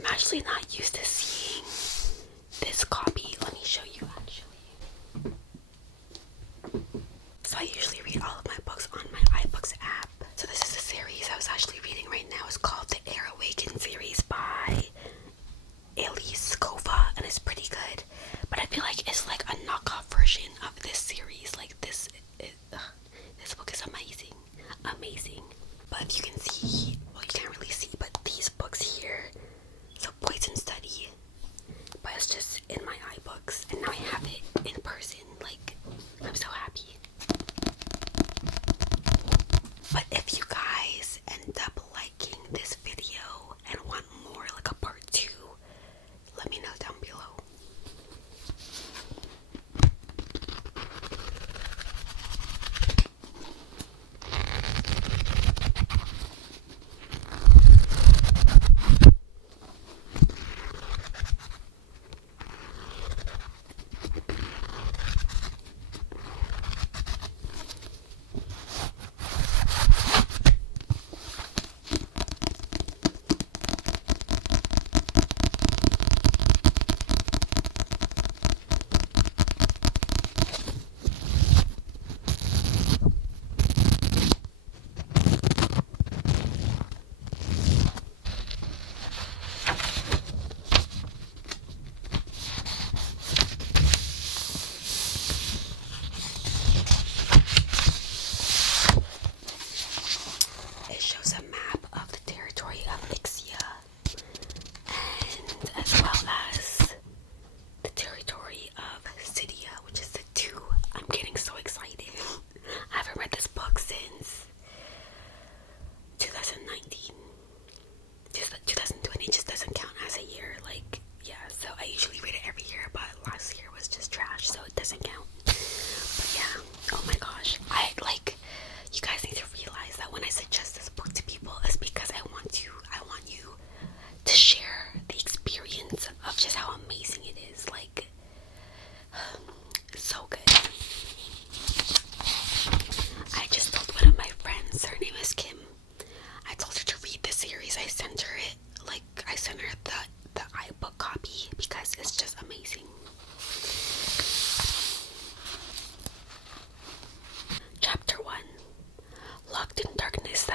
I'm actually not used to seeing this copy. Let me show you actually. So I usually read all of my books on my iBooks app. So this is the series I was actually reading right now. It's called the Air Awaken series by Elise Kova, and it's pretty good. But I feel like it's like a knockoff version of this series. Like this book is amazing. Amazing. But if you can see, well, you can't really see, but these books here, so Poison Study, but it's just in my iBooks, and now I have it in person. Like, I'm so happy. But if you guys end up liking this video and want more, like a part 2, let me know down below.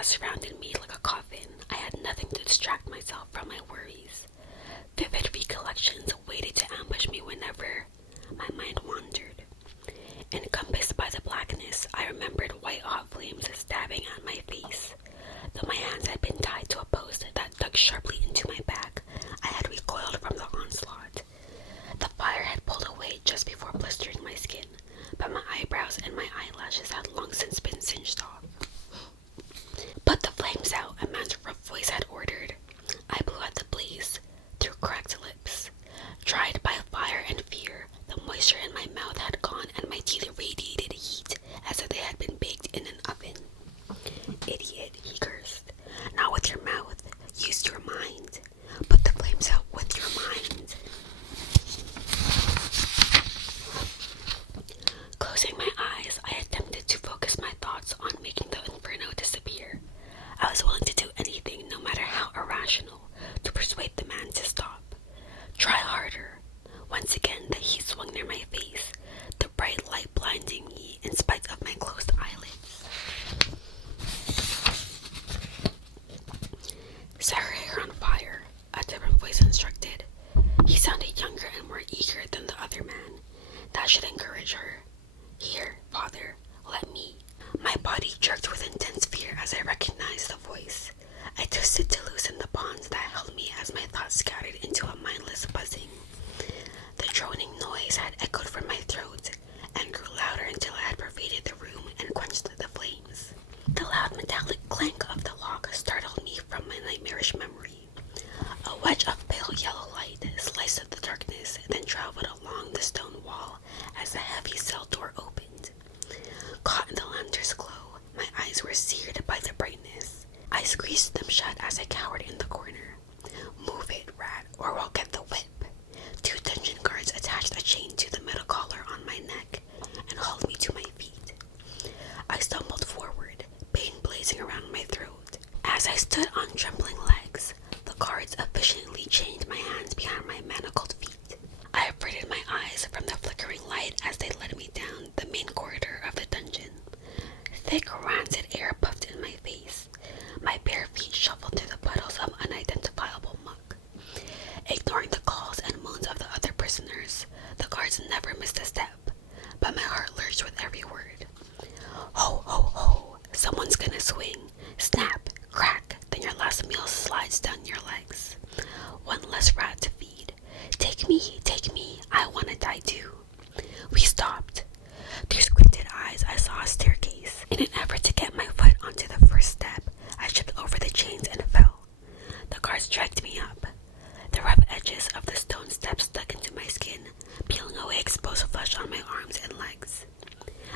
Surrounded me like a coffin. I had nothing to distract myself from my worries. Vivid recollections waited to ambush me whenever my mind wandered. Encompassed by the blackness, I remembered white-hot flames stabbing at my face. Though my hands had been tied to a post that dug sharply into my back, I had recoiled from the onslaught. The fire had pulled away just before blistering my skin, but my eyebrows and my eyelashes had long since been singed off. Put the flames out, a man's rough voice had ordered. I blew at the blaze through cracked lips. Dried by fire and fear, the moisture in my mouth had gone and my teeth radiated heat as if they had been baked in an oven. Idiot, he cursed. Not with your mouth. Use your mind. Put the flames out with your mind. Closing my eyes, I attempted to focus my thoughts on making the inferno disappear. I was willing to do anything, no matter how irrational, to persuade the man to stop. Try harder. Once again, the heat swung near my face, the bright light blinding me in spite of my closed eyelids. Set her hair on fire, a different voice instructed. He sounded younger and more eager than the other man. That should encourage her. Here, father, let me. My body jerked with intense fear as I recognized the voice. I twisted to loosen the bonds that held me as my thoughts scattered into a mindless buzzing. The droning noise had echoed from my throat and grew louder until it had pervaded the room and quenched the flames. The loud metallic clank of the lock startled me from my nightmarish memory. A wedge of pale yellow light sliced at the darkness, then traveled along the stone wall as the heavy cell door opened. Caught in the lantern's glow, my eyes were seared by the brightness. I squeezed them shut as I cowered in the corner. Move it, rat, or Ignoring the calls and moans of the other prisoners, the guards never missed a step, but my heart lurched with every word. Ho, ho, ho, someone's gonna swing. Snap, crack, then your last meal slides down your legs. One less rat to feed. Take me, I wanna die too. We stopped. Through squinted eyes, I saw a staircase. In an effort to get my foot onto the first step, I tripped over the chains and fell. The guards dragged me up. The rough edges of the stone steps stuck into my skin, peeling away exposed flesh on my arms and legs.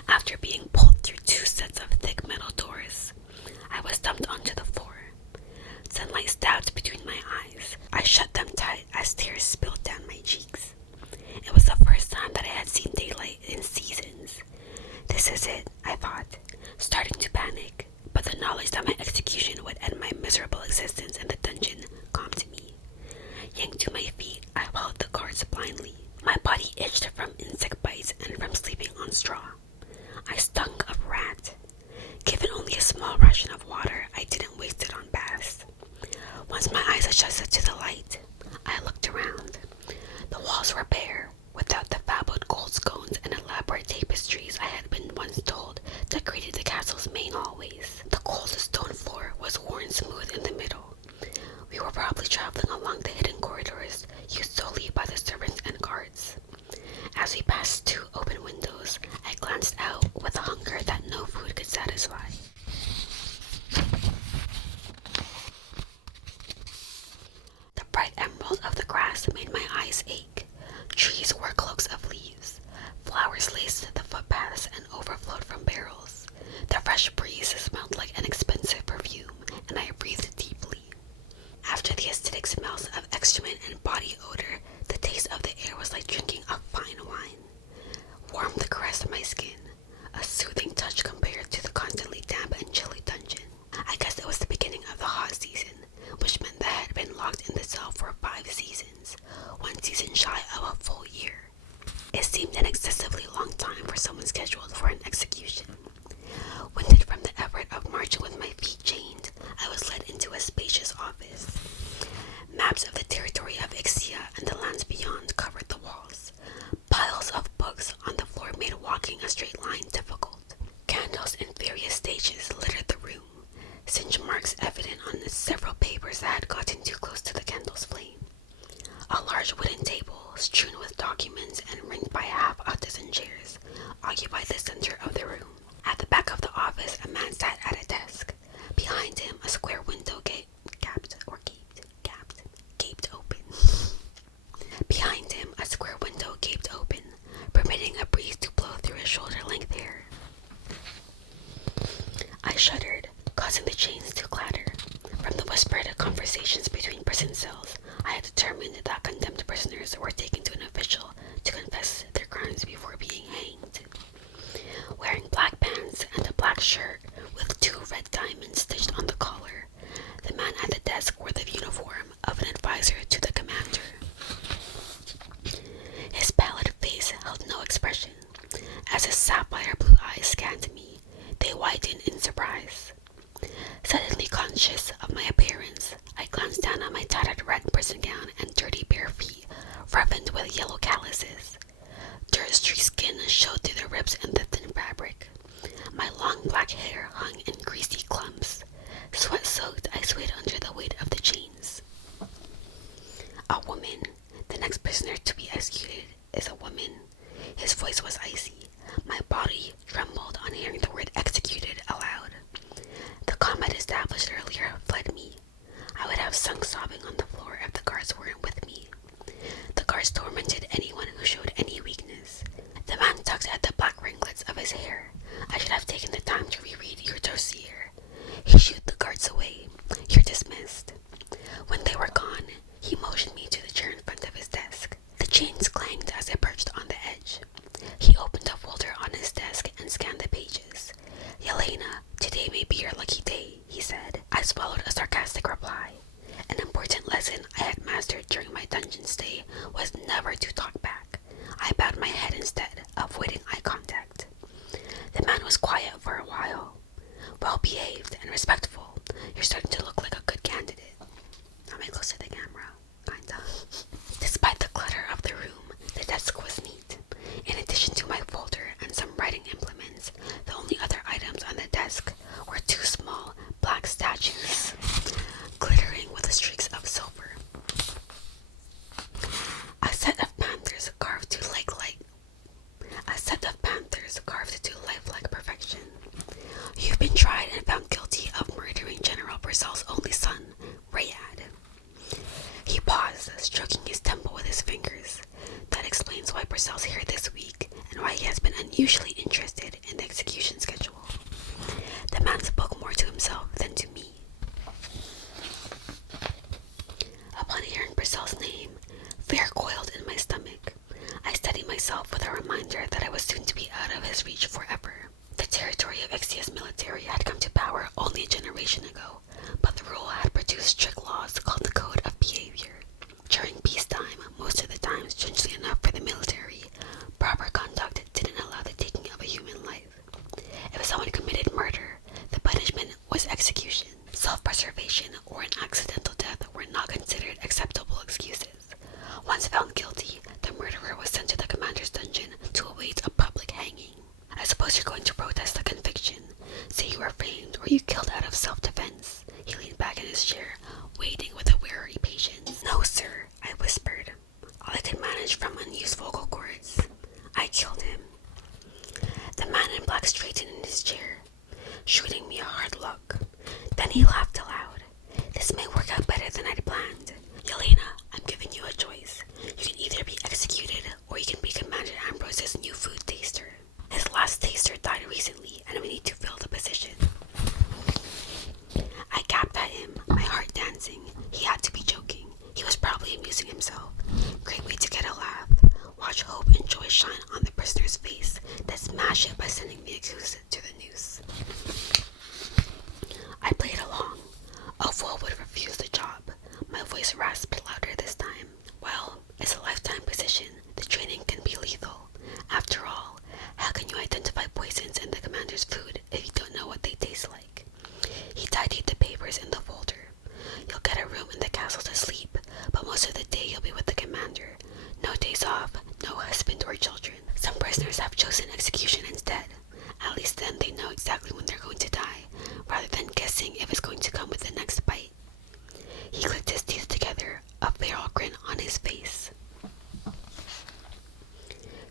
After being pulled through 2 sets of thick metal doors, I was dumped onto the floor. Sunlight stabbed between my eyes. I shut them tight as tears spilled down my cheeks. It was the first time that I had seen daylight in seasons. This is it, I thought, starting to panic, but the knowledge that my execution would end my miserable existence in the dungeon calmed me. Yanked to my feet, I followed the guards blindly. My body itched from insect bites and from sleeping on straw. I stunk of rat. Given only a small ration of water, I didn't waste it on baths. Once my eyes adjusted to the light, I looked around. The walls were bare, without the fabled gold scones and elaborate tapestries I had been once told decorated the castle's main hallways. The cold stone floor was worn smooth in the middle. We were probably traveling along the hidden corridors used solely by the servants and guards. As we passed 2 open windows, I glanced out with a hunger that no food could satisfy. The bright emerald of the grass made my eyes ache. Trees wore cloaks of leaves. Flowers laced the footpaths and overflowed from barrels. The fresh breeze smelled like an expensive perfume, and I breathed deeply. After the acidic smells of excrement and body odor, the taste of the air was like drinking a fine wine. Warm the caress of my skin, a soothing touch compared to the constantly damp and chilly dungeon. I guess it was the beginning of the hot season, which meant that I had been locked in the cell for 5 seasons, 1 season shy of a full year. It seemed an excessively long time for someone scheduled for an execution. Winded from the effort of marching with my feet chained, I was led into a spacious office. Maps of the territory of Ixia and the lands beyond covered the walls. Piles of books on the floor made walking a straight line difficult. Candles in various stages littered the room, singe marks evident on several papers that had gotten too close to the candle's flame. A large wooden table, strewn with documents and ringed by half a dozen chairs, occupied the center of the room. At the back of the office, a man sat at a desk. Behind him, a square window gaped open. Behind him, a square window gaped open, permitting a breeze to blow through his shoulder-length hair. I shuddered, causing the chains to clatter. From the whispered conversations between prison cells, I had determined that condemned prisoners were taken to an official to confess their crimes before being hanged. Wearing black pants and a black shirt with 2 red diamonds stitched on the collar, the man at the desk wore the uniform of an advisor to the commander. His pallid face held no expression. As his sapphire blue eyes scanned me, they widened in surprise. Suddenly conscious of my appearance, I glanced down at my tattered red prison gown and dirty bare feet, roughened with yellow calluses. Dirt-streaked skin showed through the ribs in the thin fabric. My long black hair hung in greasy clumps. Sweat-soaked, I swayed under the weight of the chains. A woman. The next prisoner to be executed is a woman. His voice was icy. My body trembled on hearing the word executed aloud. The calm I'd established earlier fled me. I would have sunk sobbing on the floor if the guards weren't with me. The guards tormented anyone who showed any weakness. The man tugged at the black ringlets of his hair. I should have taken the time to reread your dossier. He shooed the guards away. You're dismissed. When they were gone, he motioned me to the chair in front of his desk. The chains clanged as I perched on the edge. He opened a folder on his desk and scanned the pages. Yelena, today may be your lucky day, he said. I swallowed a sarcastic reply. An important lesson I had mastered during my dungeon stay was never to talk back. I bowed my head instead, avoiding eye contact. The man was quiet for a while. Well behaved and respectful. You're starting to look like a good candidate. Am I close to the camera? Kinda. his fingers. That explains why Purcell's here this week and why he has been unusually interested in the execution schedule. The man spoke more to himself than to me. Upon hearing Purcell's name, fear coiled in my stomach. I steadied myself with a reminder that I was soon to be out of his reach forever. The territory of Ixia's military had come to power only a generation ago, but the rule had produced strict laws called the Code of Behavior. During peacetime, most of the time, strangely enough for the military, proper conduct didn't allow the taking of a human life. If someone committed murder, the punishment was execution. Self-preservation or an accidental death were not considered acceptable excuses. Once found guilty, the murderer was sent to the commander's dungeon to await a public hanging. I suppose you're going to protest the conviction. Say you were framed or you killed out of self-defense. He leaned back in his chair, waiting with a weary patience. No, sir, I whispered. All I could manage from unused vocal cords. I killed him. The man in black straightened in his chair, shooting me a hard look. Then he laughed aloud. This may work out better than I'd planned. Yelena, I'm giving you a choice. You can either be executed or you can be Commander Ambrose's new food taster. His last taster died recently and we need to fill the position. I gasped at him, my heart dancing. He had to be joking. He was probably amusing himself. Great way to get a laugh. Watch hope and joy shine on the prisoner's face, then smash it by sending the accused to the noose. I played along. A fool would refuse the job. My voice rasped louder this time. Well, it's a lifetime position. The training can be lethal. After all, how can you identify poisons in the commander's food if you don't know what they taste like? He tidied the papers in the folder. You'll get a room in the castle to sleep, but most of the day you'll be with the commander. No days off, no husband or children. Some prisoners have chosen execution instead. At least then they know exactly when they're going to die, rather than guessing if it's going to come with the next bite. He clicked his teeth together, a feral grin on his face.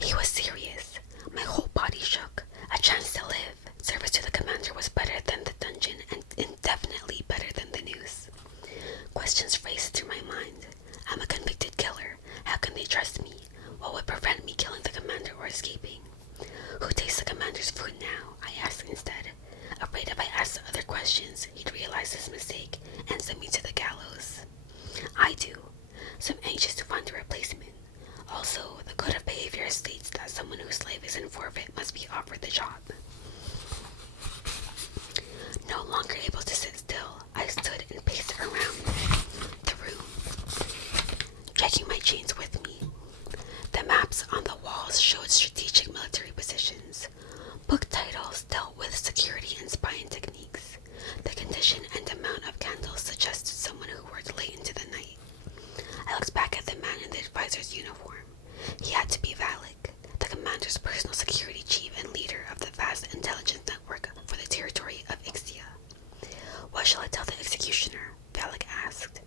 He was serious. My whole body shook. A chance to live. Service to the commander was better than the dungeon and indefinitely better than the news. Questions raced through my mind. I'm a convicted killer. How can they trust me? What would prevent me killing the commander or escaping? Who tastes the commander's food now? I asked instead. Afraid if I asked other questions, he'd realize his mistake and send me to the gallows. I do. So I'm anxious to find a replacement. Also, the Code of Behavior states that someone whose life is in forfeit must be offered the job. No longer able to sit still, I stood and paced around the room, dragging my chains with me. The maps on the walls showed strategic military positions. Book titles dealt with security and spying techniques. The condition and amount of candles suggested someone who worked late into the night. I looked back at the man in the advisor's uniform. He had to be Valak, the commander's personal security chief and leader of the vast intelligence network for the territory of Ixia. What shall I tell the executioner? Valak asked.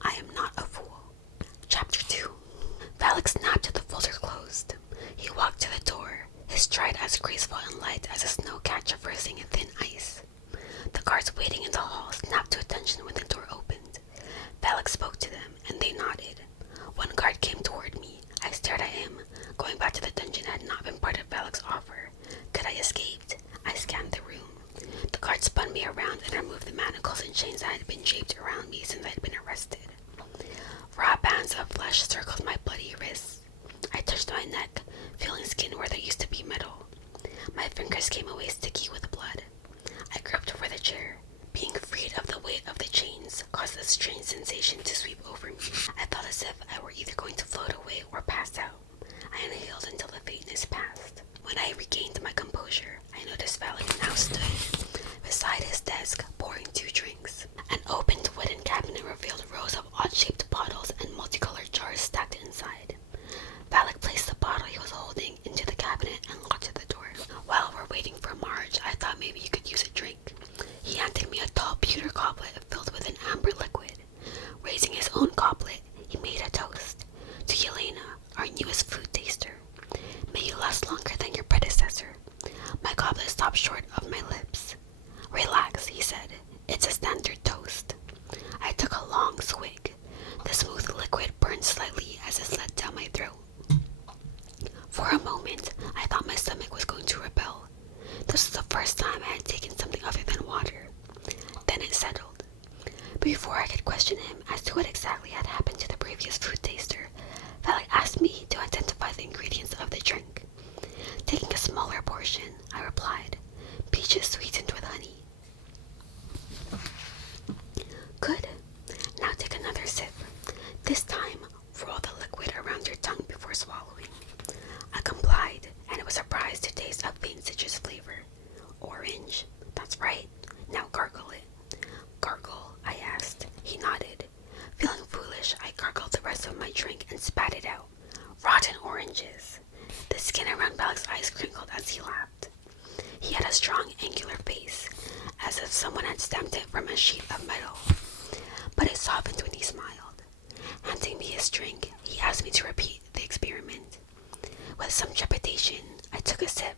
I am not a fool. Chapter 2. Valak snapped till the folder closed. He walked to the door, his stride as graceful and light as a snow cat traversing a thin ice. The guards waiting in the hall snapped to attention when the door opened. Valak spoke to them, and they nodded. One guard came toward me. I stared at him. Going back to the dungeon had not been part of Valak's offer. Could I escape? I scanned the room. The guard spun me around and removed the manacles and chains that had been draped around me since I had been arrested. Raw bands of flesh circled my bloody wrists. I touched my neck, feeling skin where there used to be metal. My fingers came away sticky with blood. I groped for the chair. Being freed of the weight of the chains caused a strange sensation to sweep over me. I felt as if I were either going to float away or pass out. I inhaled until the faintness passed. When I regained my composure, I noticed Valak now stood beside his desk, pouring 2 drinks. An opened wooden cabinet revealed rows of odd-shaped bottles and multicolored jars stacked inside. Valak placed the bottle he was holding into the cabinet and locked the door. While we're waiting for Marge, I thought maybe you could use a drink. He handed me a tall pewter goblet filled with an amber liquid. Raising his own goblet, he made a toast. orange. That's right. Now gargle it. Gargle, I asked. He nodded. Feeling foolish, I gargled the rest of my drink and spat it out. Rotten oranges. The skin around Balak's eyes crinkled as he laughed. He had a strong, angular face, as if someone had stamped it from a sheet of metal. But it softened when he smiled. Handing me his drink, he asked me to repeat the experiment. With some trepidation, I took a sip,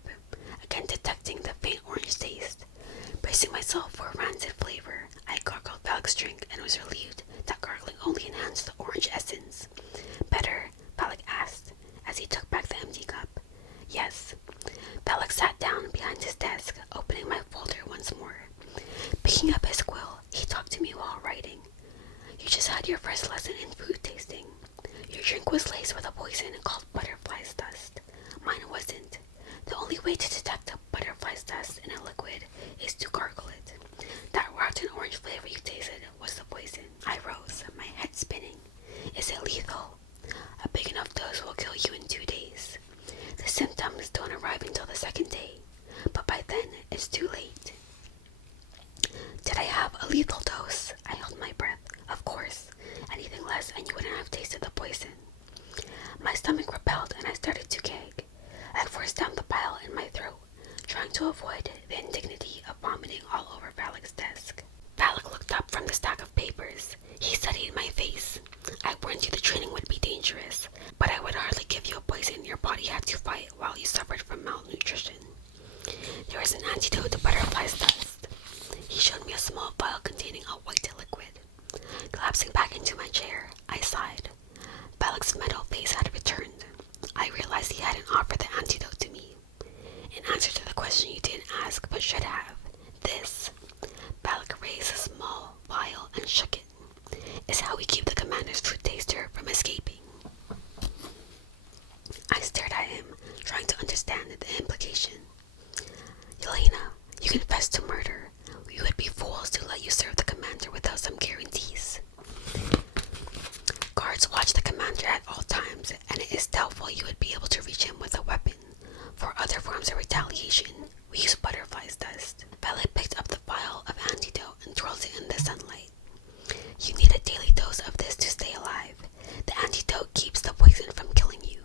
again detecting the faint orange taste. Bracing myself for a rancid flavor, I gargled Balak's drink and was relieved that gargling only enhanced the orange essence. Better? Balak asked, as he took back the empty cup. Yes. Balak sat down behind his desk, opening my folder once more. Picking up his quill, he talked to me while writing. You just had your first lesson in food tasting. Your drink was laced with a poison called butterfly's dust. Mine wasn't. The only way to detect a butterfly's dust in a liquid is to gargle it. That rotten orange flavor you tasted was the poison. I rose, my head spinning. Is it lethal? A big enough dose will kill you in 2 days. The symptoms don't arrive until the second day, but by then it's too late. Did I have a lethal dose? I held my breath. Of course. Anything less and you wouldn't have tasted the poison. My stomach repelled and I started to gag. I forced down the bile in my throat, trying to avoid the indignity of vomiting all over Balak's desk. Balak looked up from the stack of papers. He studied my face. I warned you the training would be dangerous, but I would hardly give you a poison your body had to fight while you suffered from malnutrition. There was an antidote to butterfly's dust. He showed me a small vial containing a white liquid. Collapsing back into my chair, I sighed. Balak's metal face had returned. I realized he hadn't offered the antidote to me. In answer to the question you didn't ask but should have, this. Balak raised a small vial and shook it. Is how we keep the commander's food taster from escaping. I stared at him, trying to understand the implication. Yelena, you confessed to murder. We would be fools to let you serve the commander without some guarantees. Guards watch the commander at all times, and it is doubtful you would be able to reach him with a weapon. For other forms of retaliation, we use butterfly's dust. Balak picked up the vial of antidote and twirled it in the sunlight. You need a daily dose of this to stay alive. The antidote keeps the poison from killing you.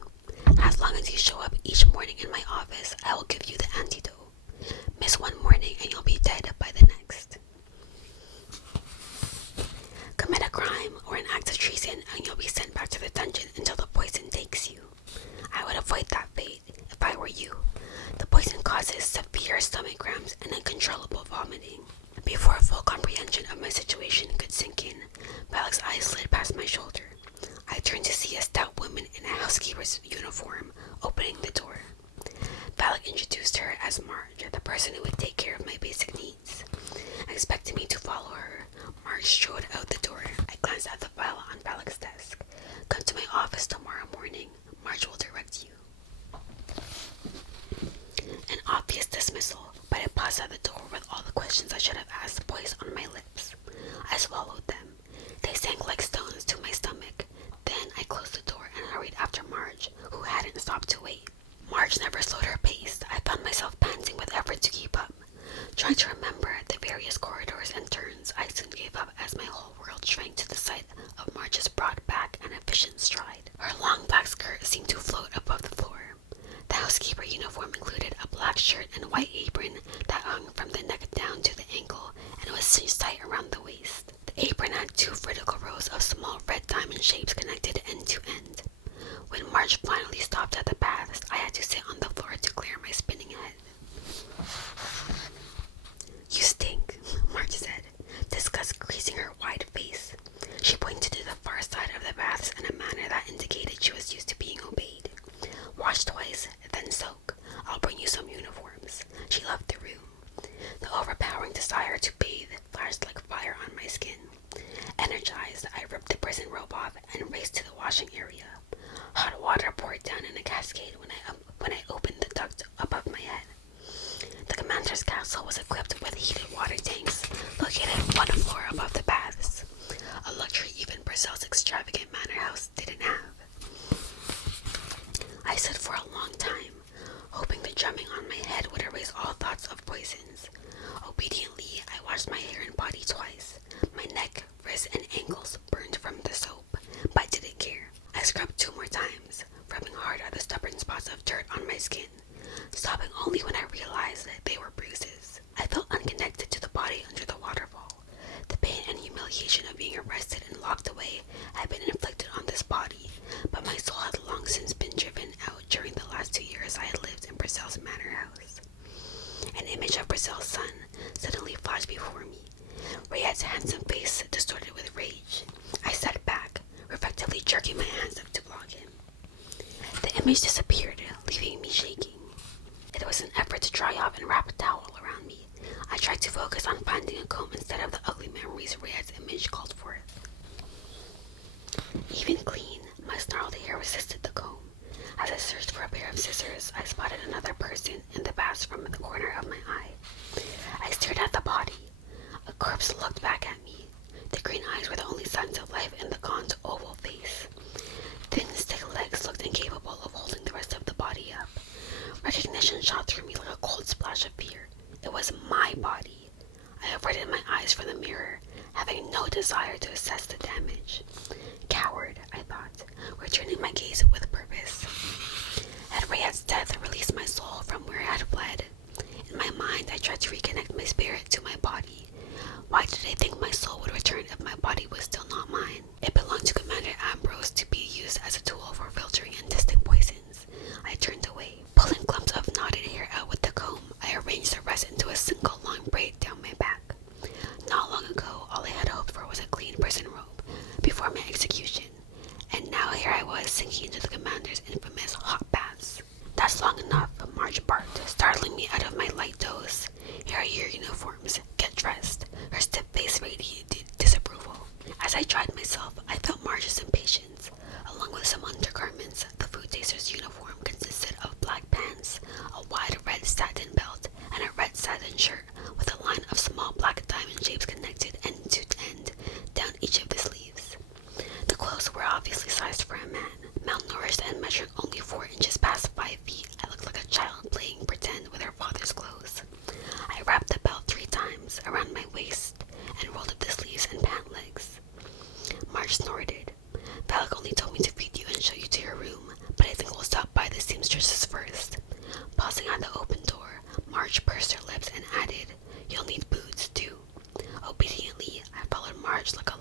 As long as you show up each morning in my office, I will give you the antidote. Miss one morning and you'll be dead by the next. Commit a crime or an act of treason and you'll be sent back to the dungeon until the poison takes you. I would avoid that fate if I were you. The poison causes severe stomach cramps and uncontrollable vomiting. Before full comprehension of my situation could sink in, Balak's eyes slid past my shoulder. I turned to see a stout woman in a housekeeper's uniform opening the door. Balak introduced her as Marge, the person who would take care of my basic needs. Expecting me to follow her, Marge strode out the door. I glanced at the file on Balak's desk. Come to my office tomorrow morning. Marge will direct you. An obvious dismissal, but I paused at the door with all the questions I should have asked poised on my lips. I swallowed them. They sank like stones to my stomach. Then I closed the door and hurried after Marge, who hadn't stopped to wait. Marge never slowed her pace. I found myself panting with effort to keep up. Trying to remember the various corridors and turns, I soon gave up as my whole world shrank to the sight of Marge's broad back and efficient stride. Her long black skirt seemed to float above the floor. The housekeeper uniform included a black shirt and white apron that hung from the neck down to the ankle and was cinched tight around the waist. The apron had 2 vertical rows of small red diamond shapes connected end to end. When Marge finally stopped at the baths, I had to sit on the floor to clear my spinning head. You stink, Marge said, disgust creasing her wide face. She pointed to the far side of the baths in a manner that indicated she was used to being obeyed. Wash twice, then soak. I'll bring you some uniforms. She left the room. The overpowering desire to bathe flashed like fire on my skin. Energized, I ripped the prison robe off and raced to the washing area. Hot water poured down in a cascade when I opened the duct above my head. The commander's castle was equipped with heated water tanks located 1 floor above the baths, a luxury even Brazil's extravagant manor house didn't have. I stood for a long time, hoping the drumming on my head would erase all thoughts of poisons. more times, rubbing hard at the stubborn spots of dirt on my skin, stopping only when I realized that they were bruises. I felt unconnected to the body under the waterfall. The pain and humiliation of being arrested and locked away had been inflicted on this body, but my soul had long since been driven out during the last 2 years I had lived in Brazil's manor house. An image of Brazil's son suddenly flashed before me, Rayad's handsome face distorted with rage. I sat back, reflectively jerking my hands up to block him. The image disappeared, leaving me shaking. It was an effort to dry off and wrap a towel around me. I tried to focus on finding a comb instead of the ugly memories Rayad's image called forth. Even clean, my snarled hair resisted the comb. As I searched for a pair of scissors, I spotted another person in the bathroom in the corner of my eye. I stared at the body. A corpse looked back at me. The green eyes were the only signs of life in the gaunt oval face. Thin, stick legs looked incapable of holding the rest of the body up. Recognition shot through me like a cold splash of fear. It was my body. I averted my eyes from the mirror, having no desire to assess the damage. Coward, I thought, returning my gaze with purpose. Had Rayad's death released my soul from where it had fled? In my mind, I tried to reconnect my spirit to my body. Why did I think my soul would return if my body was still not mine? It belonged to Commander Ambrose to be used as a tool for filtering and testing poisons. I turned away. Pulling clumps of knotted hair out with the comb, I arranged the rest into a single long braid down my back. Not long ago, all I had hoped for was a clean prison robe before my execution, and now here I was sinking into the commander's infamous hot baths. That's long enough, Marge barked, startling me out of my light doze. Here are your uniforms. Get dressed. Her stiff face radiated disapproval. As I dried myself, I felt Marge's impatience. Along with some undergarments, the food taster's uniform consisted of black pants, a wide red satin belt, and a red satin shirt with a line of small black diamond shapes connected end to end down each of the sleeves. The clothes were obviously sized for a man. Malnourished and measuring only 4 inches past 5 feet, I looked like a child playing pretend with her father's clothes. I wrapped the belt 3 times around my waist and rolled up the sleeves and pant legs. Marge snorted. Valak only told me to feed you and show you to your room, but I think we'll stop by the seamstresses first. Pausing at the open door, Marge pursed her lips and added, "You'll need boots, too." Obediently, I followed Marge like a